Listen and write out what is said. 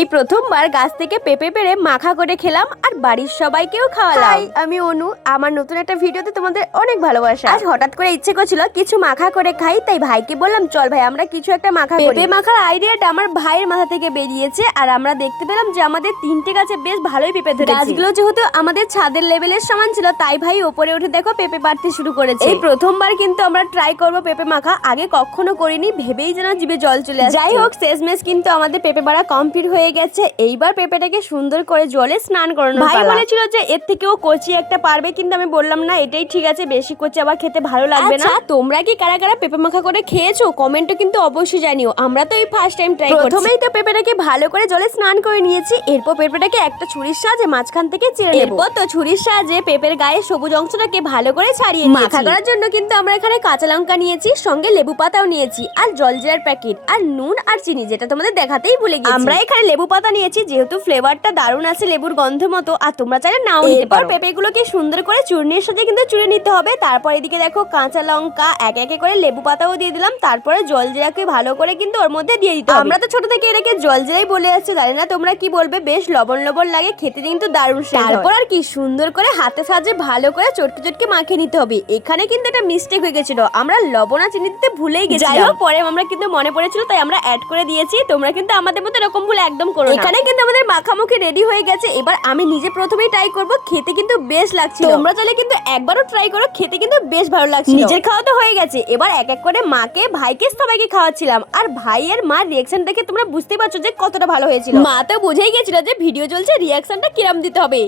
এই প্রথমবার গাছ থেকে পেঁপে পেড়ে মাখা করে খেলাম আর বাড়ির সবাইকেও খাওয়ালাম। আমি অনু, আমার নতুন একটা ভিডিওতে তোমাদের অনেক ভালোবাসা। আজ হঠাৎ করে ইচ্ছে করছিল কিছু মাখা করে খাই, তাই ভাইকে বললাম চল ভাই আমরা কিছু একটা মাখা করি। পেঁপে মাখার আইডিয়াটা আমার ভাইয়ের মাথা থেকে বেরিয়েছে আর আমরা দেখতে পেলাম যে আমাদের 3টে গাছে বেশ ভালোই পেঁপে ধরেছে। গাছগুলো যেহেতু আমাদের ছাদের লেভেলের সমান ছিল, তাই ভাই উপরে উঠে দেখো পেঁপে পাড়তে শুরু করেছে। এই প্রথমবার কিন্তু আমরা ট্রাই করব পেঁপে মাখা, আগে কখনো করিনি, ভেবেই যেন জিভে জল চলে আসে। যাই হোক, শেষমেশ কিন্তু আমাদের পেঁপে পাড়া কমপ্লিট হয়ে গেছে। এইবার পেঁপেটাকে সুন্দর করে জলে স্নান করানো। ভাই বলেছিল যে এর থেকেও কচি একটা পারবে, কিন্তু আমি বললাম না, এটাই ঠিক আছে, বেশি কচি আবার খেতে ভালো লাগবে না। তোমরা কি কারা কারা পেঁপে মাখা করে খেয়েছো কমেন্টে কিন্তু অবশ্যই জানিও। আমরা তো এই ফার্স্ট টাইম ট্রাই করছি। প্রথমেই তো পেঁপেটাকে ভালো করে জলে স্নান করে নিয়েছি, এরপর পেঁপেটাকে একটা ছুরির সাহায্যে মাঝখান থেকে চিড়ে নেব। এরপর তো ছুরির সাহায্যে পেঁপের গায়ে সবুজ অংশটাকে ভালো করে ছাড়িয়ে নিয়েছি। মাখা করার জন্য কিন্তু আমরা এখানে কাঁচা লঙ্কা নিয়েছি, সঙ্গে লেবু পাতাও নিয়েছি, আর জলজিরার প্যাকেট, আর নুন আর চিনি, যেটা তোমাদের দেখাতেই ভুলে গেছি। আমরা এখানে লেবু পাতা নিয়েছি, যেহেতু ফ্লেভারটা দারুণ আছে লেবুর গন্ধ মতো, আর তোমরা চাইলে নাও নিতে পারো। পেঁপেগুলোকে সুন্দর করে চূর্ণের সাথে কিন্তু চুড়ে নিতে হবে। তারপর এদিকে দেখো কাঁচা লঙ্কা একে একে করে লেবু পাতাও দিয়ে দিলাম, তারপরে জলজিরাকে ভালো করে কিন্তু ওর মধ্যে দিয়ে দিতে হবে। আমরা তো ছোট থেকে এটাকে জলজিরাই বলে আসছি, জানি না তোমরা কি বলবে, বেশ লবণ লবণ লাগে, খেতে কিন্তু দারুণ। তারপর আর কি সুন্দর করে হাতে সাহায্যে ভালো করে চটকে চটকে মাখিয়ে নিতে হবে। এখানে কিন্তু একটা মিস্টেক হয়ে গেছিল, আমরা লবণ আর চিনি দিতে ভুলেই গেছি। যাই হোক, পরে আমরা কিন্তু মনে পড়েছিল তাই আমরা অ্যাড করে দিয়েছি। তোমরা কিন্তু আমাদের মতো এরকম ভুল একদম করো না। এখানে কিন্তু আমাদের মাখামাখি রেডি হয়ে গেছে। এবার আমি নিজে প্রথমেই ট্রাই করব, খেতে কিন্তু বেশ লাগছিল। তোমরা চাইলে কিন্তু একবারও ট্রাই করো, খেতে কিন্তু বেশ ভালো লাগছে। নিজের খাওয়া তো হয়ে গেছে, এবার এক এক করে মাকে ভাইকে সবাইকে খাওয়াচ্ছিলাম। আর ভাইয়ের মার রিয়াকশন দেখে তোমরা বুঝতেই পারছো যে কতটা ভালো হয়েছিল। মা তো বুঝেই গেছিল যে ভিডিও চলছে, রিয়াকশনটা কিরম দিতে হবে।